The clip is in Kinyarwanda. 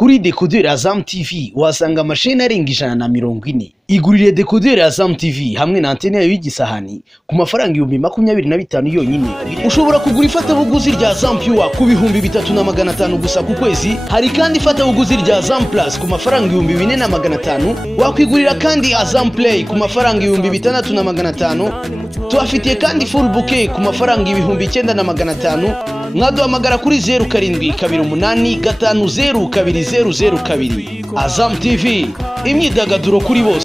Kuri decoder Azam TV wasanga amasheni arenga 140. Igurire decoder Azam TV hamwe na antene yayo y'igisahani ku mafaranga 25,000 yonyine. Ushobora kugura ifatabuguzi rya Azam Pure ku 3,500 gusa ku kwezi. Hari kandi ifatabuguzi rya Azam Plus ku mafaranga 4,500. Wakwigurira kandi Azam Play ku mafaranga 6,500. Tuafitiye kandi full bouquet ku mafaranga 9,500. Mwaduhamagara kuri 0728 50 2002. Azam TV, imyidagaduro kuri bose.